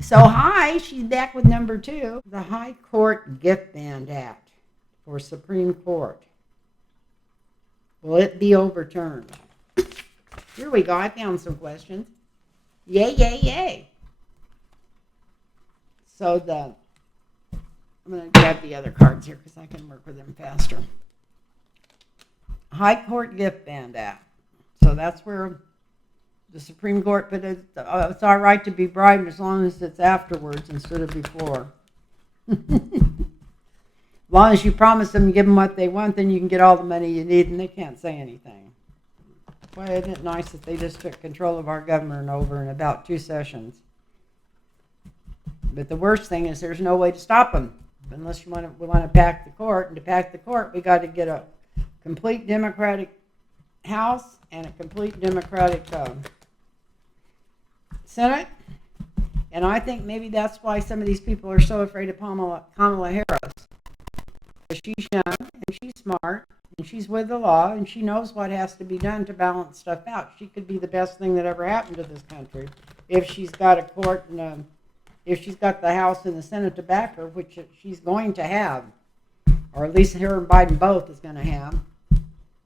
So, hi, she's back with number 2. The High Court Gift Band Act for Supreme Court. Will it be overturned? Here we go. I found some questions. Yay, yay, yay. So I'm going to grab the other cards here because I can work with them faster. High Court Gift Band Act. So that's where the Supreme Court, but it's all right to be bribed as long as it's afterwards instead of before. As long as you promise them, give them what they want, then you can get all the money you need, and they can't say anything. Boy, isn't it nice that they just took control of our government over in about 2 sessions? But the worst thing is there's no way to stop them unless we want to pack the court. And to pack the court, we got to get a complete Democratic House and a complete Democratic Senate. And I think maybe that's why some of these people are so afraid of Kamala Harris. She's young and she's smart and she's with the law and she knows what has to be done to balance stuff out. She could be the best thing that ever happened to this country if she's got a court and if she's got the House and the Senate to back her, which she's going to have, or at least her and Biden both is going to have.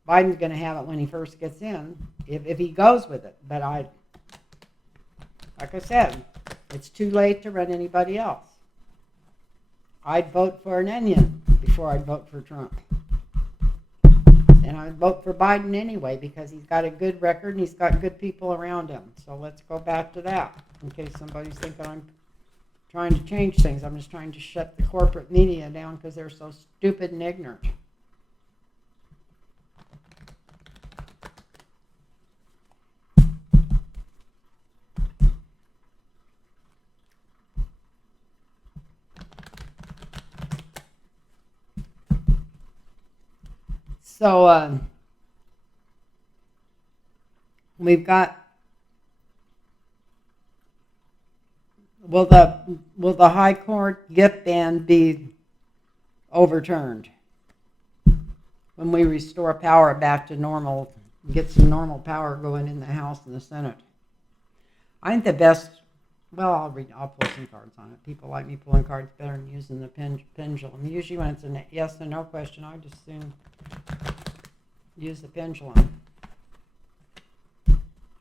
Biden's going to have it when he first gets in, if he goes with it. But like I said, it's too late to run anybody else. I'd vote for an onion before I'd vote for Trump. And I'd vote for Biden anyway because he's got a good record and he's got good people around him. So let's go back to that in case somebody's thinking I'm trying to change things. I'm just trying to shut the corporate media down because they're so stupid and ignorant. So we've got, will the High Court gift ban be overturned when we restore power back to normal, get some normal power going in the House and the Senate? I think the best, well, I'll pull some cards on it. People like me pulling cards better than using the pendulum. Usually when it's a yes or no question, I just soon use the pendulum.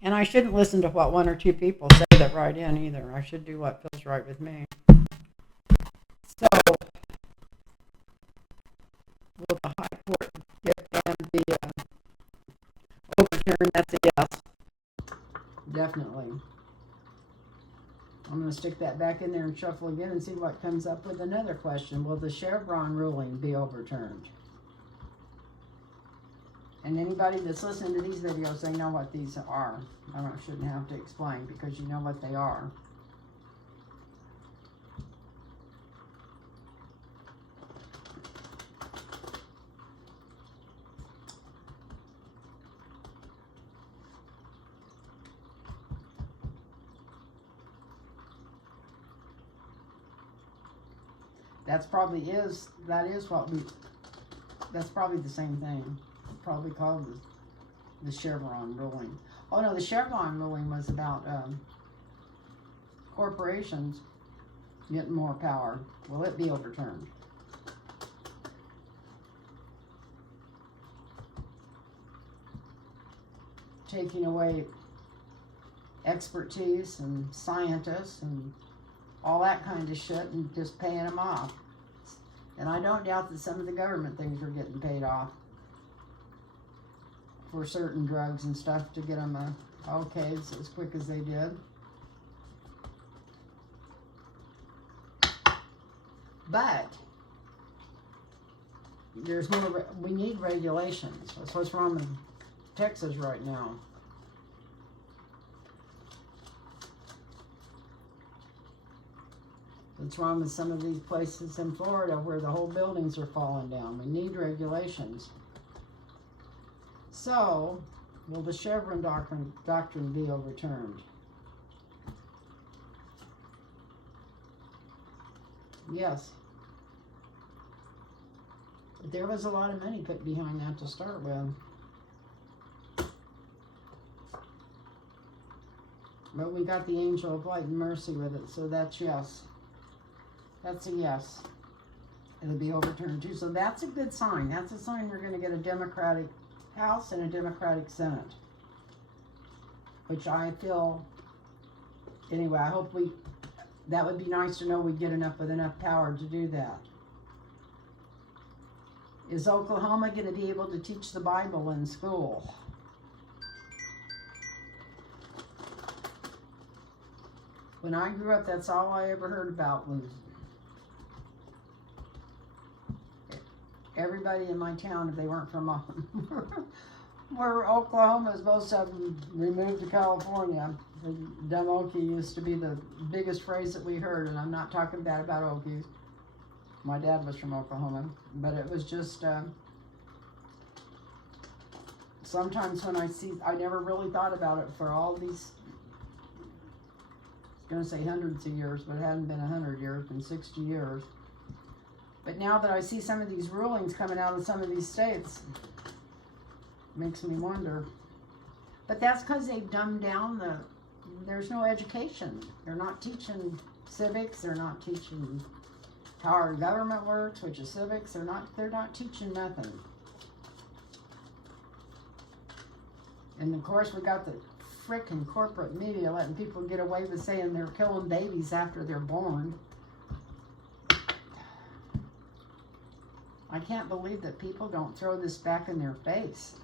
And I shouldn't listen to what 1 or 2 people say that write in either. I should do what feels right with me. So, will the High Court gift ban be overturned? That's a yes. Definitely. I'm going to stick that back in there and shuffle again and see what comes up with another question. Will the Chevron ruling be overturned? And anybody that's listening to these videos, they know what these are. I shouldn't have to explain because you know what they are. That's probably the same thing. It's probably called the Chevron ruling. Oh no, the Chevron ruling was about corporations getting more power. Will it be overturned? Taking away expertise and scientists and all that kind of shit and just paying them off. And I don't doubt that some of the government things are getting paid off for certain drugs and stuff to get them okay as quick as they did. But there's more. We need regulations. That's what's wrong with Texas right now. What's wrong with some of these places in Florida where the whole buildings are falling down? We need regulations. So, will the Chevron doctrine be overturned? Yes. But there was a lot of money put behind that to start with. But we got the angel of light and mercy with it, so that's yes. That's a yes. It'll be overturned too. So that's a good sign. That's a sign we're going to get a Democratic House and a Democratic Senate. Which I feel, anyway, I hope that would be nice to know we'd get with enough power to do that. Is Oklahoma going to be able to teach the Bible in school? When I grew up, that's all I ever heard about was everybody in my town, if they weren't from where Oklahoma is, most of them removed to California. The dumb Okie used to be the biggest phrase that we heard, and I'm not talking bad about Okies. My dad was from Oklahoma, but it was just, sometimes when I never really thought about it for all these, I was going to say hundreds of years, but it hadn't been 100 years, it's been 60 years. But now that I see some of these rulings coming out of some of these states, it makes me wonder. But that's because they've dumbed down there's no education. They're not teaching civics, they're not teaching how our government works, which is civics. They're not teaching nothing. And of course we got the frickin' corporate media letting people get away with saying they're killing babies after they're born. I can't believe that people don't throw this back in their face.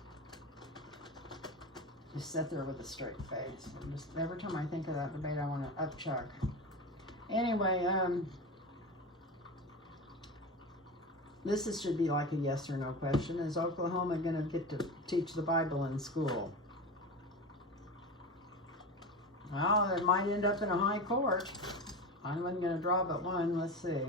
Just sit there with a straight face. Just every time I think of that debate, I want to upchuck. Anyway, this should be like a yes or no question. Is Oklahoma going to get to teach the Bible in school? Well, it might end up in a high court. I wasn't going to draw but one. Let's see.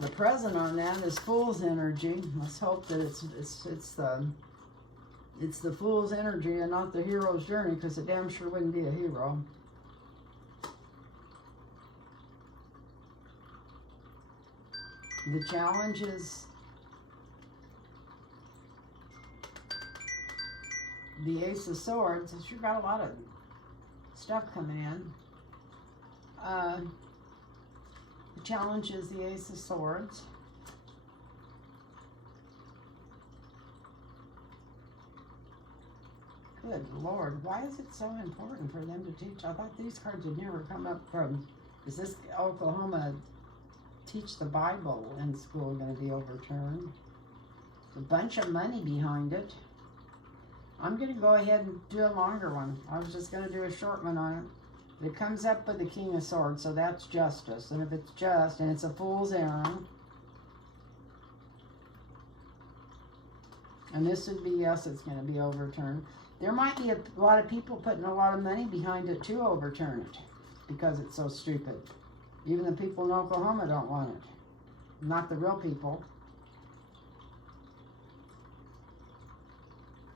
The present on that is fool's energy. Let's hope that it's the fool's energy and not the hero's journey, because it damn sure wouldn't be a hero. The challenge is the Ace of Swords. It's sure got a lot of stuff coming in. The challenge is the Ace of Swords. Good Lord, why is it so important for them to teach? I thought these cards would never come up from, is this Oklahoma teach the Bible in school going to be overturned? A bunch of money behind it. I'm going to go ahead and do a longer one. I was just going to do a short one on it. It comes up with the King of Swords, so that's justice. And if it's just, and it's a fool's errand, and this would be yes, it's going to be overturned. There might be a lot of people putting a lot of money behind it to overturn it, because it's so stupid. Even the people in Oklahoma don't want it. Not the real people.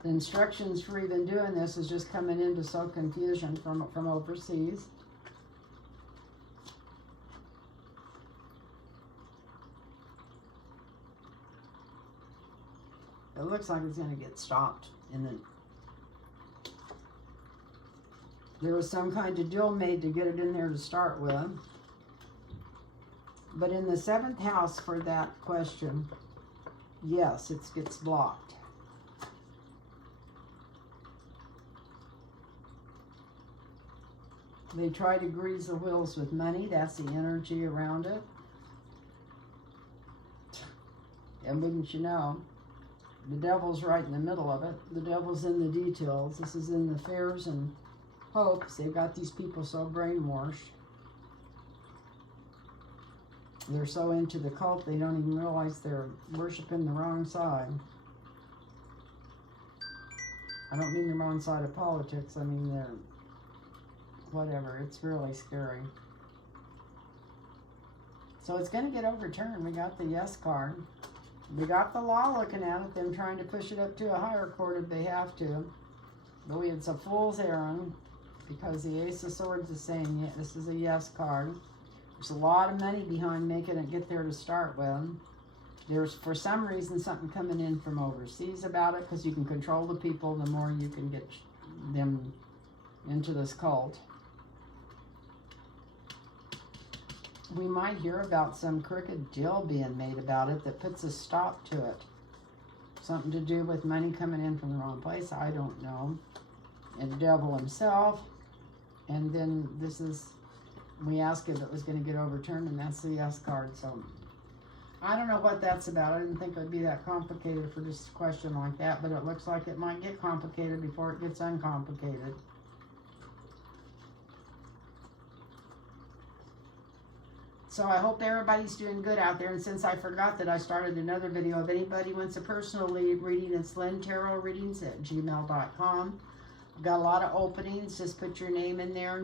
The instructions for even doing this is just coming in to sow confusion from overseas. It looks like it's going to get stopped. There was some kind of deal made to get it in there to start with. But in the 7th house for that question, yes, it gets blocked. They try to grease the wheels with money. That's the energy around it. And wouldn't you know, the devil's right in the middle of it. The devil's in the details. This is in the fears and hopes. They've got these people so brainwashed. They're so into the cult, they don't even realize they're worshiping the wrong side. I don't mean the wrong side of politics. I mean they're whatever. It's really scary. So it's going to get overturned. We got the yes card. We got the law looking at it, them trying to push it up to a higher court if they have to. But it's a fool's errand, because the Ace of Swords is saying, yeah, this is a yes card. There's a lot of money behind making it get there to start with. There's, for some reason, something coming in from overseas about it, because you can control the people, the more you can get them into this cult. We might hear about some crooked deal being made about it that puts a stop to it. Something to do with money coming in from the wrong place, I don't know. And the devil himself. And then this is, we asked if it was going to get overturned, and that's the yes card. So I don't know what that's about. I didn't think it would be that complicated for just a question like that, but it looks like it might get complicated before it gets uncomplicated. So I hope everybody's doing good out there. And since I forgot that I started another video, if anybody wants a personal reading, it's LynnTarotReadings@gmail.com. I've got a lot of openings. Just put your name in there,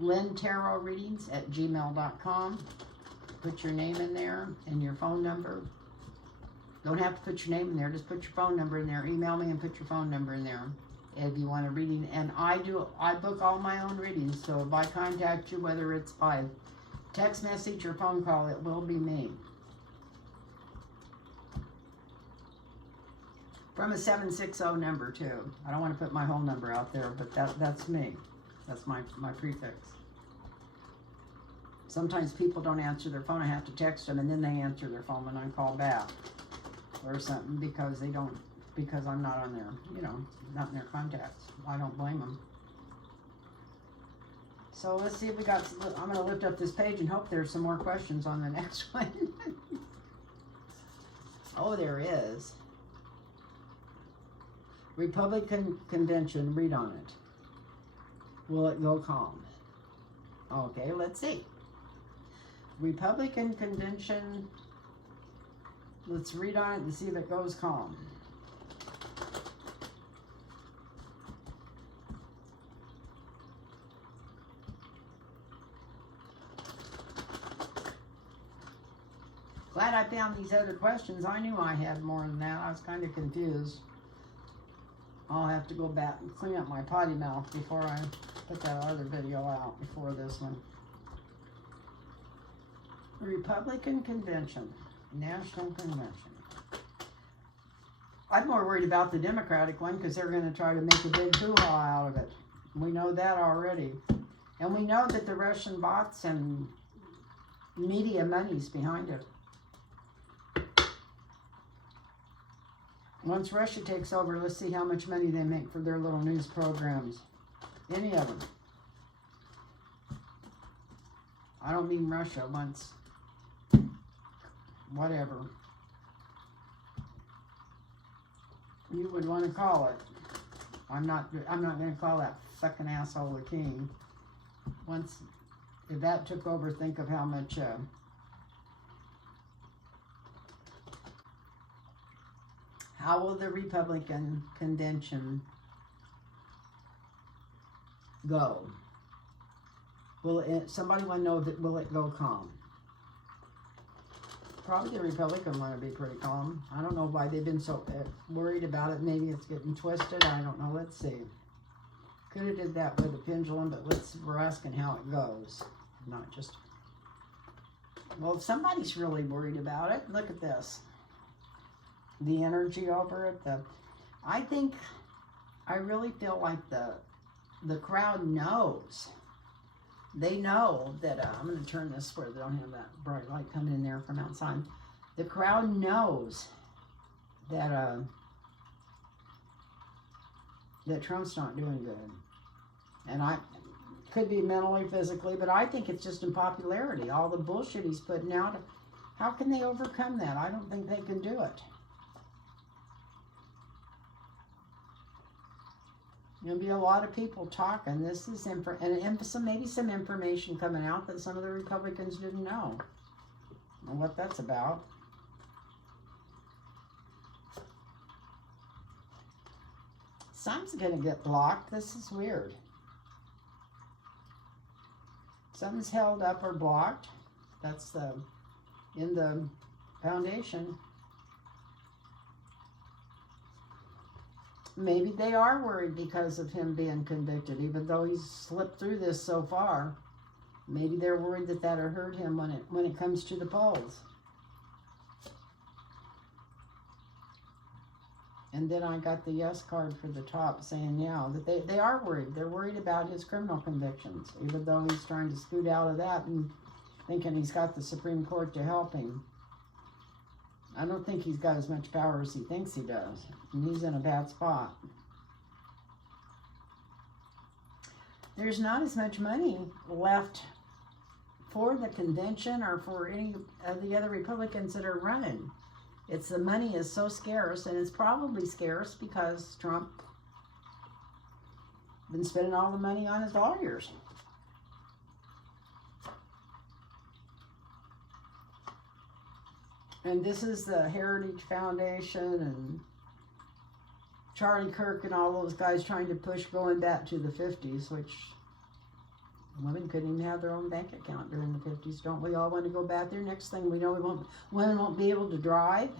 LynnTarotReadings@gmail.com. Put your name in there and your phone number. Don't have to put your name in there. Just put your phone number in there. Email me and put your phone number in there if you want a reading. And I book all my own readings. So if I contact you, whether it's by text message or phone call, it will be me. From a 760 number too. I don't want to put my whole number out there, but that's me. That's my prefix. Sometimes people don't answer their phone. I have to text them, and then they answer their phone when I call back or something, because they don't, because I'm not on their, you know, not in their contacts. I don't blame them. So let's see if we got, I'm going to lift up this page and hope there's some more questions on the next one. Oh, there is. Republican Convention, read on it. Will it go calm? Okay, let's see. Republican Convention, let's read on it and see if it goes calm. Glad I found these other questions. I knew I had more than that. I was kind of confused. I'll have to go back and clean up my potty mouth before I put that other video out before this one. Republican Convention, National Convention. I'm more worried about the Democratic one, because they're going to try to make a big hoo-ha out of it. We know that already. And we know that the Russian bots and media money's behind it. Once Russia takes over, let's see how much money they make for their little news programs. Any of them. I don't mean Russia, once. Whatever you would want to call it. I'm not going to call that fucking asshole the king. Once, if that took over, think of how much how will the Republican Convention go? Will it, somebody want to know, that will it go calm? Probably the Republican one would be pretty calm. I don't know why they've been so worried about it. Maybe it's getting twisted. I don't know. Let's see. Could have did that with a pendulum, but we're asking how it goes. Not just... Well, if somebody's really worried about it, look at this. The energy over it. I really feel like the crowd knows. They know that, I'm going to turn this where they don't have that bright light coming in there from outside. The crowd knows that that Trump's not doing good. And could be mentally, physically, but I think it's just in popularity. All the bullshit he's putting out, how can they overcome that? I don't think they can do it. There'll be a lot of people talking. This is maybe some information coming out that some of the Republicans didn't know. I don't know what that's about. Some's going to get blocked. This is weird. Something's held up or blocked. That's in the foundation. Maybe they are worried because of him being convicted, even though he's slipped through this so far. Maybe they're worried that that'll hurt him when it comes to the polls. And then I got the yes card for the top saying, yeah, that they are worried. They're worried about his criminal convictions, even though he's trying to scoot out of that and thinking he's got the Supreme Court to help him. I don't think he's got as much power as he thinks he does. And he's in a bad spot. There's not as much money left for the convention or for any of the other Republicans that are running. It's the money is so scarce, and it's probably scarce because Trump been spending all the money on his lawyers. And this is the Heritage Foundation and Charlie Kirk and all those guys trying to push going back to the 50s, which women couldn't even have their own bank account during the 50s. Don't we all want to go back there? Next thing we know, women won't be able to drive.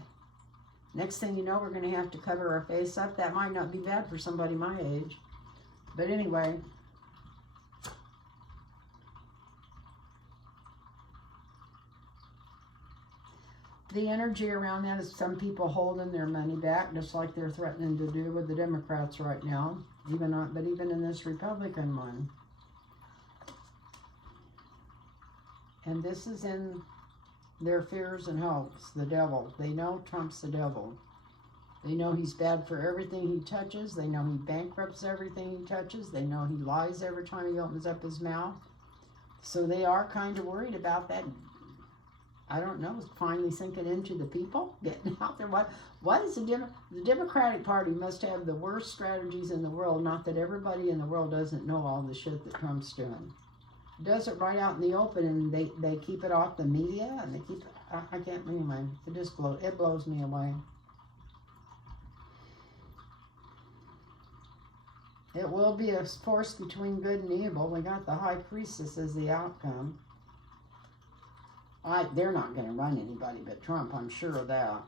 Next thing you know, we're going to have to cover our face up. That might not be bad for somebody my age. But anyway, the energy around that is some people holding their money back, just like they're threatening to do with the Democrats right now. Even in this Republican one. And this is in their fears and hopes, the devil. They know Trump's the devil. They know he's bad for everything he touches. They know he bankrupts everything he touches. They know he lies every time he opens up his mouth. So they are kind of worried about that. I don't know, finally sinking into the people, getting out there. What is the Democratic Party must have the worst strategies in the world, not that everybody in the world doesn't know all the shit that Trump's doing. Does it right out in the open, and they keep it off the media, and they keep it, I can't, anyway, it blows me away. It will be a force between good and evil. We got the High Priestess as the outcome. They're not going to run anybody but Trump, I'm sure of that.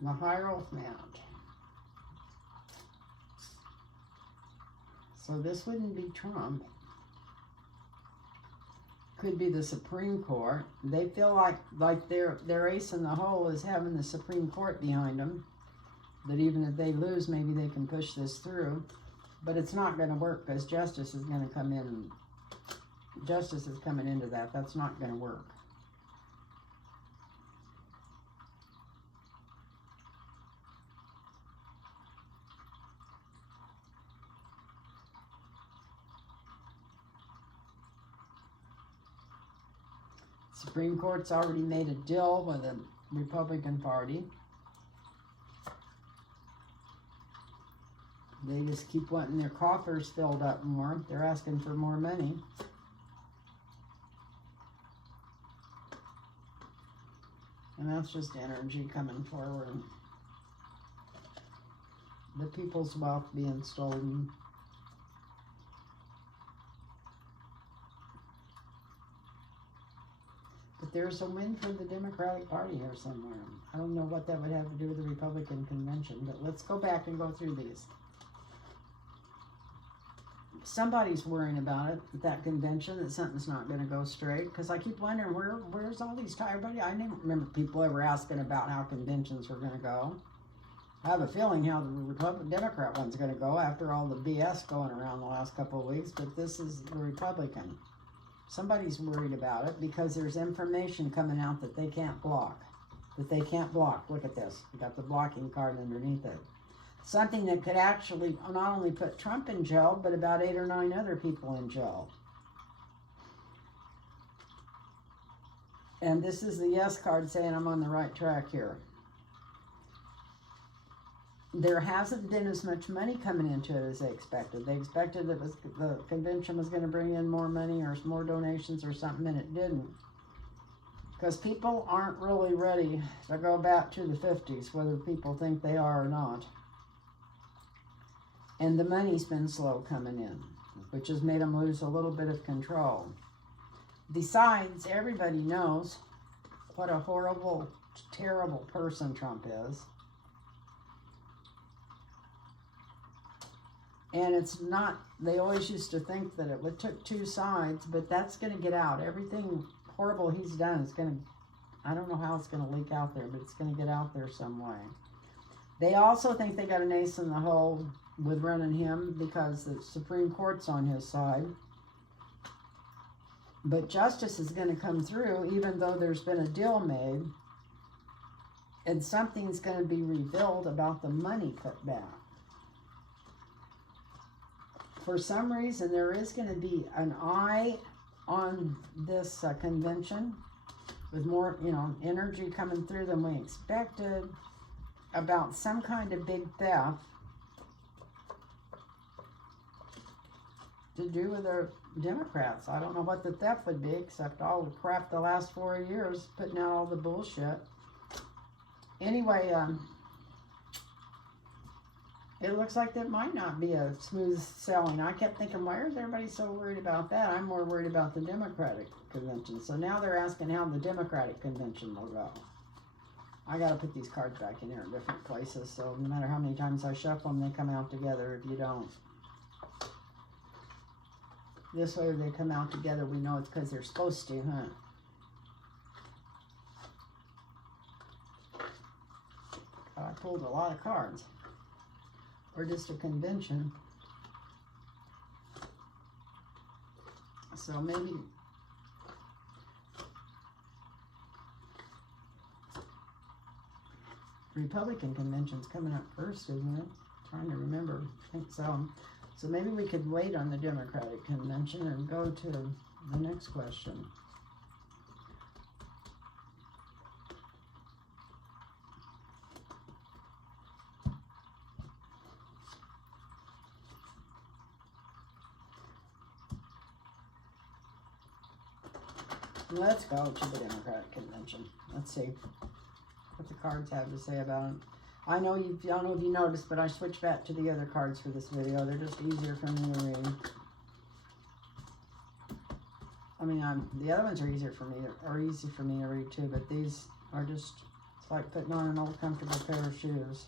The Hierophant. So this wouldn't be Trump. Could be the Supreme Court. They feel like their ace in the hole is having the Supreme Court behind them. That even if they lose, maybe they can push this through. But it's not going to work because justice is going to come in. Justice is coming into that. That's not going to work. Supreme Court's already made a deal with the Republican Party. They just keep wanting their coffers filled up more. They're asking for more money. And that's just energy coming forward. The people's wealth being stolen. But there's a win for the Democratic Party here somewhere. I don't know what that would have to do with the Republican convention, but let's go back and go through these. Somebody's worrying about it at that convention, that something's not going to go straight. Because I keep wondering, where's all these everybody? I never remember people ever asking about how conventions were going to go. I have a feeling how the Democrat one's going to go after all the BS going around the last couple of weeks. But this is the Republican. Somebody's worried about it because there's information coming out that they can't block. That they can't block. Look at this. We got the blocking card underneath it. Something that could actually not only put Trump in jail, but about 8 or 9 other people in jail. And this is the yes card saying I'm on the right track here. There hasn't been as much money coming into it as they expected. They expected that the convention was going to bring in more money or more donations or something, and it didn't. Because people aren't really ready to go back to the 50s, whether people think they are or not. And the money's been slow coming in, which has made them lose a little bit of control. Besides, everybody knows what a horrible, terrible person Trump is. And it's not, they always used to think that it took 2 sides, but that's going to get out. Everything horrible he's done is going to, I don't know how it's going to leak out there, but it's going to get out there some way. They also think they got an ace in the hole with running him because the Supreme Court's on his side. But justice is going to come through even though there's been a deal made. And something's going to be revealed about the money put back. For some reason, there is going to be an eye on this convention with more, energy coming through than we expected about some kind of big theft to do with the Democrats. I don't know what the theft would be, except all the crap the last 4 years, putting out all the bullshit. Anyway, it looks like that might not be a smooth sailing. I kept thinking, why is everybody so worried about that? I'm more worried about the Democratic convention. So now they're asking how the Democratic convention will go. I got to put these cards back in here in different places, so no matter how many times I shuffle them, they come out together. If you don't. This way, if they come out together, we know it's because they're supposed to, huh? I pulled a lot of cards. Or just a convention. So maybe Republican convention's coming up first, isn't it? Trying to remember. I think so. So maybe we could wait on the Democratic convention and go to the next question. Let's go to the Democratic convention. Let's see what the cards have to say about it. I don't know if you noticed, but I switched back to the other cards for this video. They're just easier for me to read. I mean, the other ones are easy for me to read too, but these are just, it's like putting on an old comfortable pair of shoes.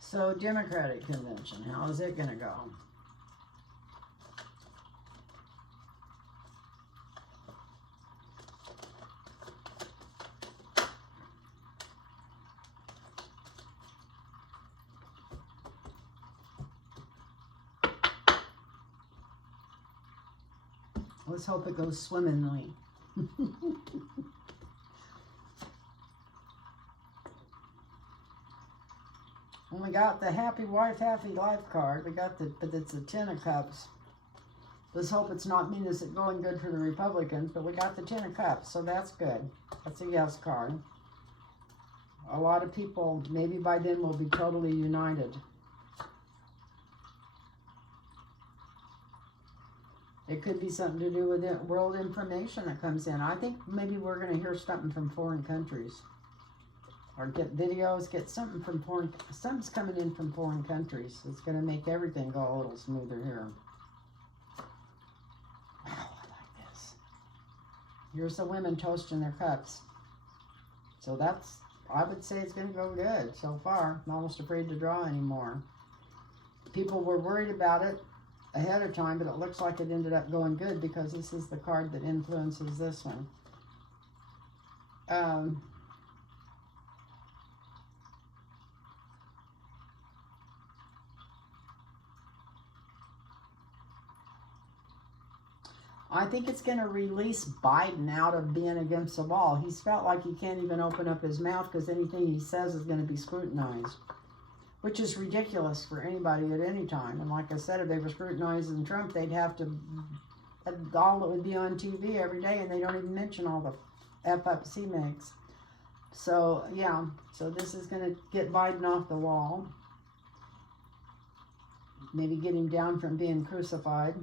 So, Democratic convention, how is it going to go? Let's hope it goes swimmingly. When we got the happy wife, happy life card, but it's a 10 of cups. Let's hope it's not mean as it going good for the Republicans, but we got the 10 of cups, so that's good. That's a yes card. A lot of people, maybe by then, will be totally united. It could be something to do with the world information that comes in. I think maybe we're going to hear something from foreign countries. Or get videos, get something from something's coming in from foreign countries. It's going to make everything go a little smoother here. Wow, I like this. Here's the women toasting their cups. So that's, I would say it's going to go good so far. I'm almost afraid to draw anymore. People were worried about it ahead of time, but it looks like it ended up going good because this is the card that influences this one. I think it's going to release Biden out of being against the wall. He's felt like he can't even open up his mouth because anything he says is going to be scrutinized, which is ridiculous for anybody at any time. And like I said, if they were scrutinizing Trump, they'd have to, all it would be on TV every day, and they don't even mention all the F-ups he makes. So, yeah, so this is going to get Biden off the wall. Maybe get him down from being crucified.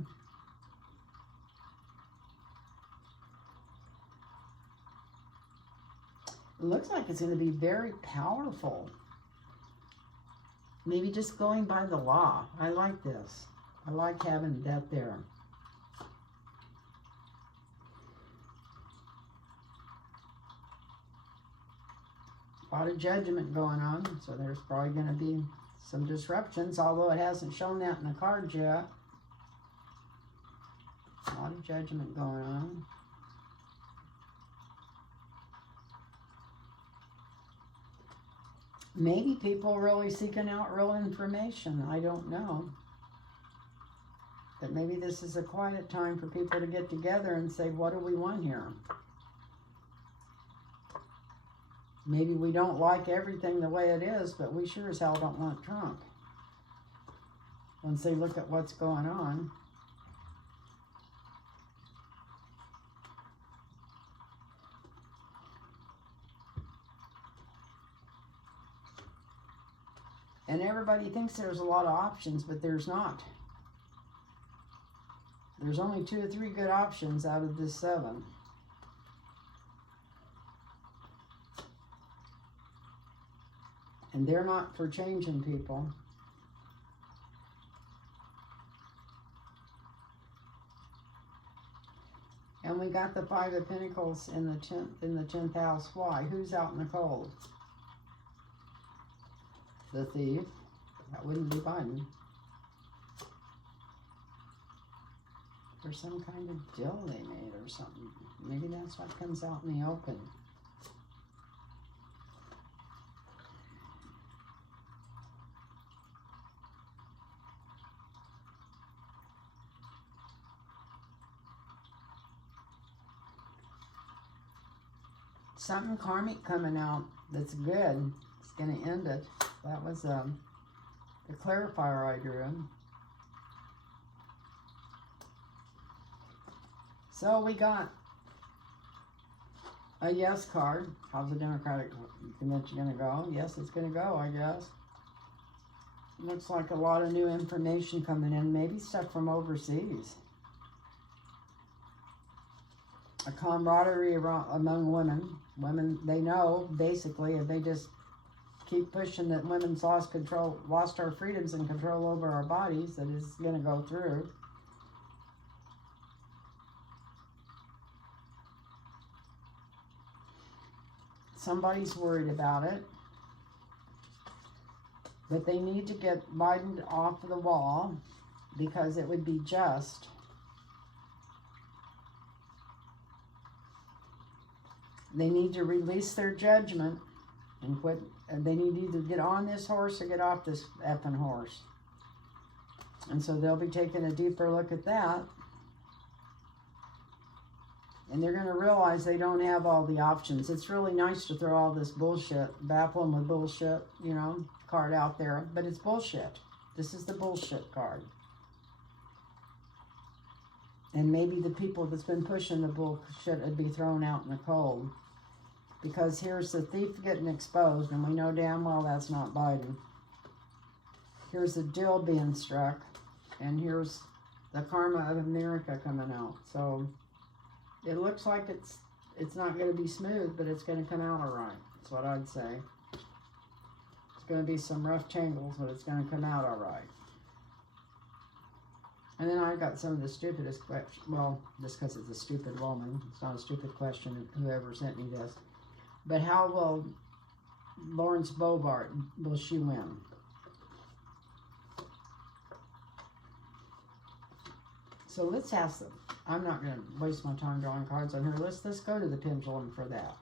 It looks like it's going to be very powerful. Maybe just going by the law. I like this. I like having that there. A lot of judgment going on, so there's probably going to be some disruptions, although it hasn't shown that in the cards yet. A lot of judgment going on. Maybe people really seeking out real information. I don't know. But maybe this is a quiet time for people to get together and say, what do we want here? Maybe we don't like everything the way it is, but we sure as hell don't want Trump. Once they look at what's going on. And everybody thinks there's a lot of options, but there's not. There's only 2 or 3 good options out of this 7. And they're not for changing people. And we got the 5 of Pentacles in the 10th house. Why? Who's out in the cold? The Thief. That wouldn't be Biden. There's some kind of deal they made or something. Maybe that's what comes out in the open. Something karmic coming out that's good. It's going to end it. That was the clarifier I drew. So we got a yes card. How's the Democratic Convention going to go? Yes, it's going to go, I guess. Looks like a lot of new information coming in. Maybe stuff from overseas. A camaraderie among women. Women, they know, basically, if they just keep pushing that women's lost our freedoms and control over our bodies, that is going to go through. Somebody's worried about it. But they need to get Biden off of the wall because it would be just. They need to release their judgment and quit. They need to either get on this horse or get off this effing horse. And so they'll be taking a deeper look at that. And they're going to realize they don't have all the options. It's really nice to throw all this bullshit, baffle them with bullshit, you know, card out there. But it's bullshit. This is the bullshit card. And maybe the people that's been pushing the bullshit would be thrown out in the cold. Because here's the thief getting exposed, and we know damn well that's not Biden. Here's the deal being struck, and here's the karma of America coming out. So it looks like it's not going to be smooth, but it's going to come out all right. That's what I'd say. It's going to be some rough tangles, but it's going to come out all right. And then I got some of the stupidest questions. Well, just because it's a stupid woman. It's not a stupid question, whoever sent me this. But how will Lawrence Boebert, will she win? So let's ask them. I'm not going to waste my time drawing cards on her. Let's go to the pendulum for that.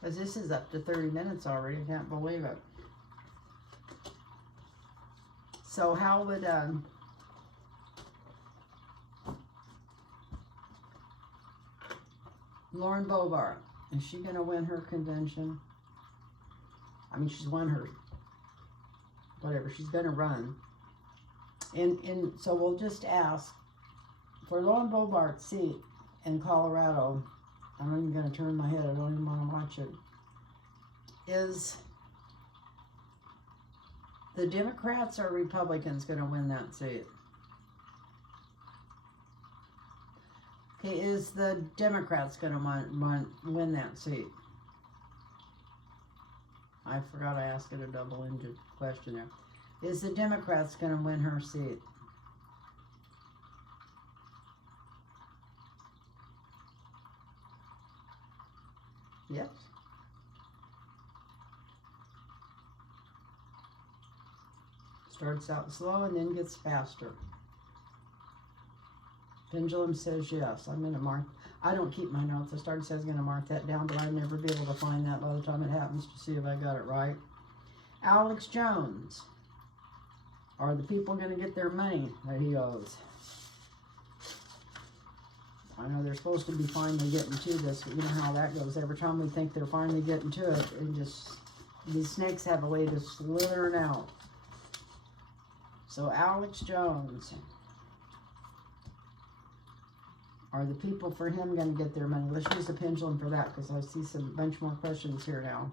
Because this is up to 30 minutes already. I can't believe it. So how would... Lauren Boebert, is she going to win her convention? I mean, she's won her, whatever, she's going to run. And so we'll just ask, for Lauren Boebert's seat in Colorado, I'm not even going to turn my head, I don't even want to watch it, is the Democrats or Republicans going to win that seat? Okay, is the Democrats going to win that seat? I forgot I asked it a double-ended question there. Is the Democrats going to win her seat? Yes. Starts out slow and then gets faster. Pendulum says yes. I'm going to mark. I don't keep my notes. I started says going to mark that down, but I'd never be able to find that by the time it happens to see if I got it right. Alex Jones. Are the people going to get their money that he owes? I know they're supposed to be finally getting to this, but you know how that goes. Every time we think they're finally getting to it, these snakes have a way to slithering out. So Alex Jones. Are the people for him going to get their money? Let's use the pendulum for that because I see some bunch more questions here now.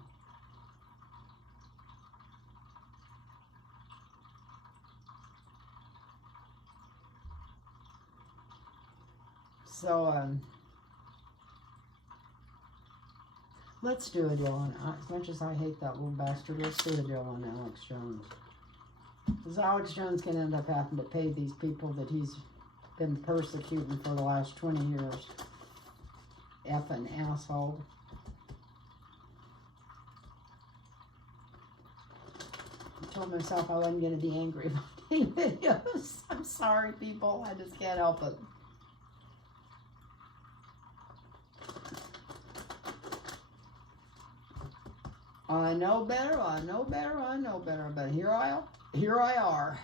So, let's do a deal on, as much as I hate that little bastard, let's do a deal on Alex Jones. Because Alex Jones can end up having to pay these people that he's been persecuting for the last 20 years. Effing asshole. I told myself I wasn't going to be angry about any videos. I'm sorry, people. I just can't help it. I know better, I know better, I know better, but here I are.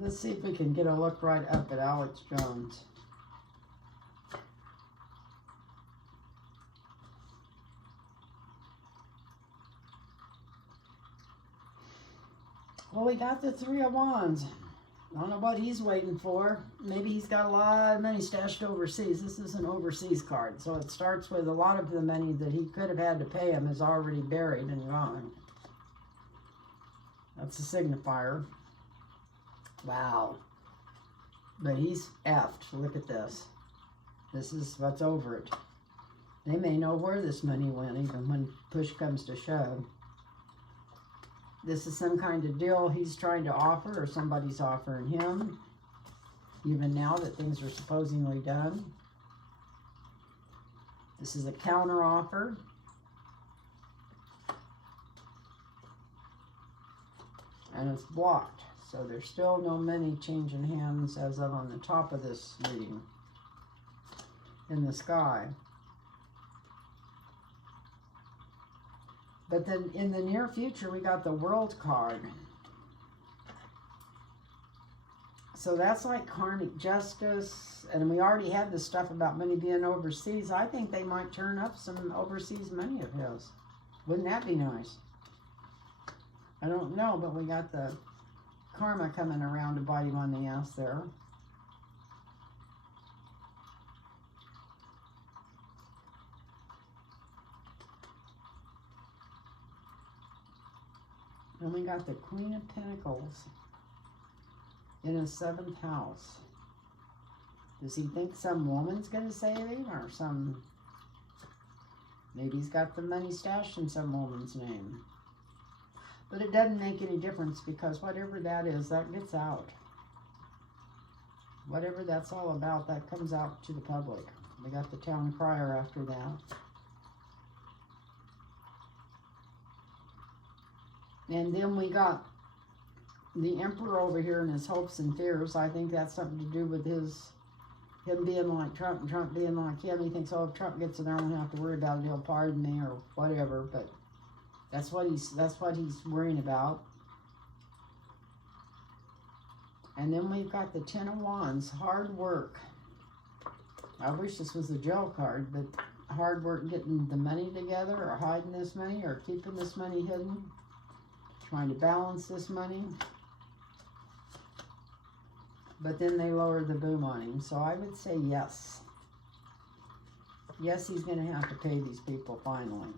Let's see if we can get a look right up at Alex Jones. Well, we got the Three of Wands. I don't know what he's waiting for. Maybe he's got a lot of money stashed overseas. This is an overseas card. So it starts with a lot of the money that he could have had to pay him is already buried and gone. That's a signifier. Wow. But he's effed. Look at this. This is what's over it. They may know where this money went even when push comes to shove. This is some kind of deal he's trying to offer or somebody's offering him, even now that things are supposedly done. This is a counter offer. And it's blocked. So there's still no money changing hands as of on the top of this reading in the sky. But then in the near future, we got the World card. So that's like karmic justice. And we already had this stuff about money being overseas. I think they might turn up some overseas money of his. Wouldn't that be nice? I don't know, but we got the karma coming around to bite him on the ass there. And we got the Queen of Pentacles in his 7th house. Does he think some woman's going to save him or some... Maybe he's got the money stashed in some woman's name. But it doesn't make any difference because whatever that is, that gets out. Whatever that's all about, that comes out to the public. We got the town crier after that. And then we got the Emperor over here and his hopes and fears. I think that's something to do with him being like Trump and Trump being like him. He thinks, oh, if Trump gets in there, I don't have to worry about it. He'll pardon me or whatever. But that's what he's worrying about. And then we've got the Ten of Wands, hard work. I wish this was a jail card, but hard work getting the money together or hiding this money or keeping this money hidden. Trying to balance this money. But then they lowered the boom on him. So I would say yes. Yes, he's going to have to pay these people finally.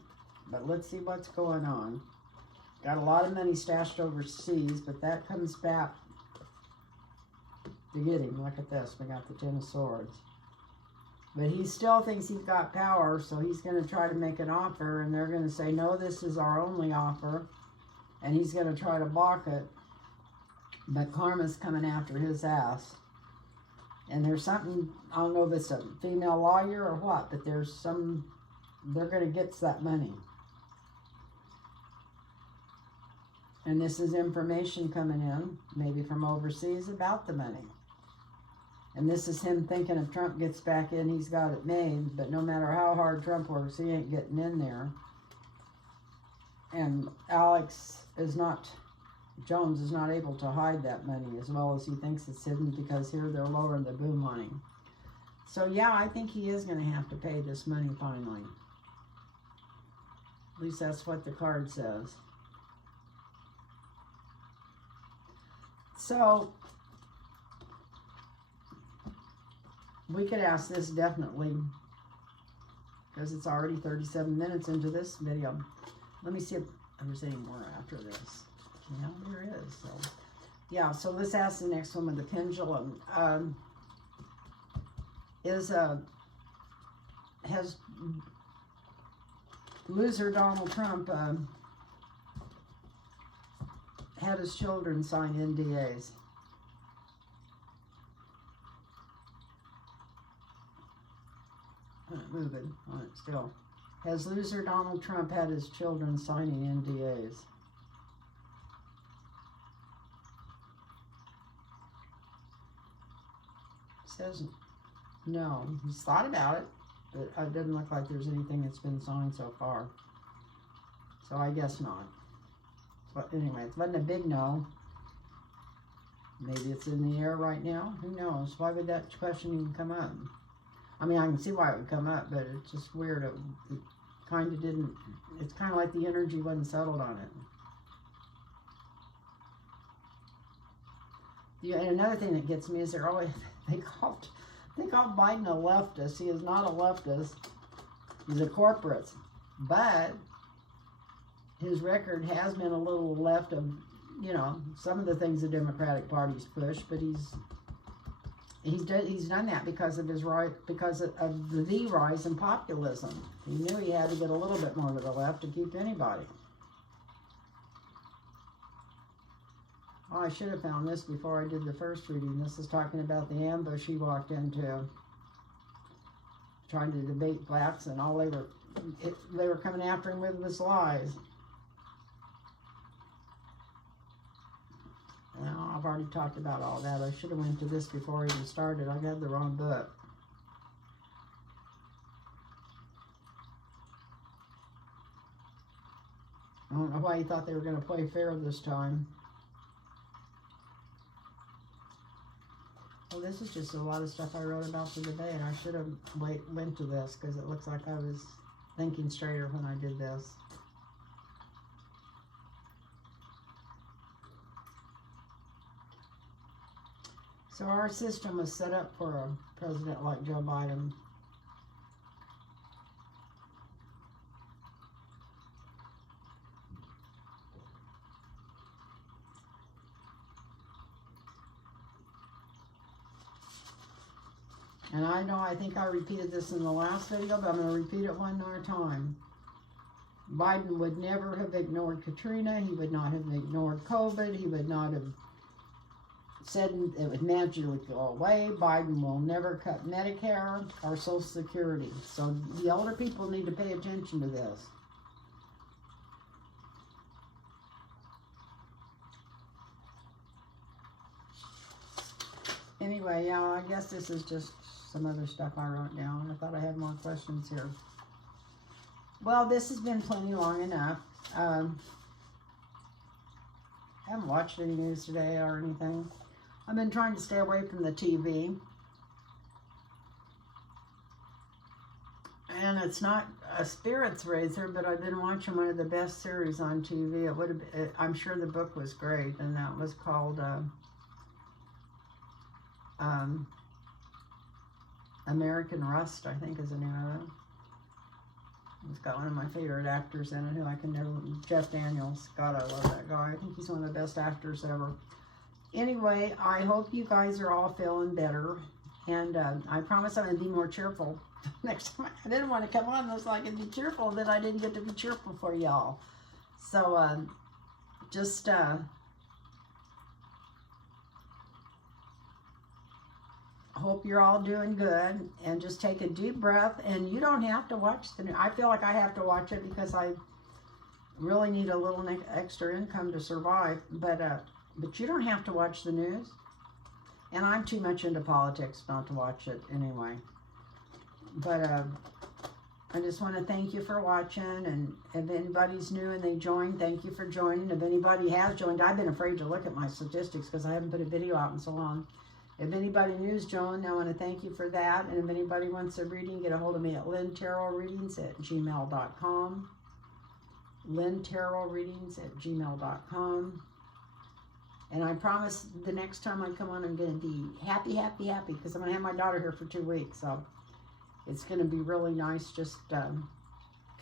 But let's see what's going on. Got a lot of money stashed overseas, but that comes back to get him. Look at this. We got the Ten of Swords. But he still thinks he's got power, so he's going to try to make an offer, and they're going to say, no, this is our only offer, and he's going to try to block it. But karma's coming after his ass. And there's something, I don't know if it's a female lawyer or what, but there's some, they're going to get that money. And this is information coming in, maybe from overseas, about the money. And this is him thinking if Trump gets back in, he's got it made. But no matter how hard Trump works, he ain't getting in there. And Jones is not able to hide that money as well as he thinks it's hidden, because here they're lowering the boom money. So yeah, I think he is going to have to pay this money finally. At least that's what the card says. So we could ask this definitely, because it's already 37 minutes into this video. Let me see if there's any more after this. Yeah, there is. So, yeah, so let's ask the next one with the pendulum. Has loser Donald Trump had his children sign NDAs? Moving on it still. Has loser Donald Trump had his children signing NDAs? Says no. He's thought about it, but it doesn't look like there's anything that's been signed so far. So I guess not. But anyway, it wasn't a big no. Maybe it's in the air right now. Who knows? Why would that question even come up? I mean, I can see why it would come up, but it's just weird. It kind of didn't. It's kind of like the energy wasn't settled on it. Yeah, and another thing that gets me is they're always they call Biden a leftist. He is not a leftist. He's a corporate, but his record has been a little left of, you know, some of the things the Democratic Party's pushed. But he's done that because of his the rise in populism. He knew he had to get a little bit more to the left to keep anybody. Oh, I should have found this before I did the first reading. This is talking about the ambush he walked into, trying to debate blacks, and all they were coming after him with his lies. Now, I've already talked about all that. I should have went to this before I even started. I got the wrong book. I don't know why he thought they were going to play fair this time. Well, this is just a lot of stuff I wrote about the debate. I should have went to this because it looks like I was thinking straighter when I did this. So our system was set up for a president like Joe Biden. And I know, I think I repeated this in the last video, but I'm going to repeat it one more time. Biden would never have ignored Katrina. He would not have ignored COVID. He would not have said it would magically go away. Biden will never cut Medicare or Social Security. So the older people need to pay attention to this. Anyway, yeah, I guess this is just some other stuff I wrote down. I thought I had more questions here. Well, this has been plenty long enough. I haven't watched any news today or anything. I've been trying to stay away from the TV. And it's not a spirits raiser, but I've been watching one of the best series on TV. It would have been, I'm sure the book was great, and that was called American Rust, I think is the name of it. It's got one of my favorite actors in it, who I can never, Jeff Daniels. God, I love that guy. I think he's one of the best actors ever. Anyway, I hope you guys are all feeling better. And I promise I'm going to be more cheerful next time. I didn't want to come on this like and be cheerful, then I didn't get to be cheerful for y'all. So just hope you're all doing good, and just take a deep breath. And you don't have to watch the news. I feel like I have to watch it because I really need a little extra income to survive. But you don't have to watch the news. And I'm too much into politics not to watch it anyway. But I just want to thank you for watching. And if anybody's new and they joined, thank you for joining. If anybody has joined, I've been afraid to look at my statistics because I haven't put a video out in so long. If anybody new's joined, I want to thank you for that. And if anybody wants a reading, get a hold of me at lintarotreadings@gmail.com. lintarotreadings@gmail.com. And I promise the next time I come on, I'm going to be happy, happy, happy, because I'm going to have my daughter here for 2 weeks. So it's going to be really nice just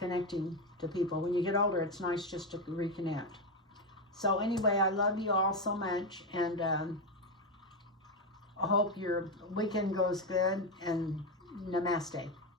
connecting to people. When you get older, it's nice just to reconnect. So anyway, I love you all so much, and I hope your weekend goes good, and namaste.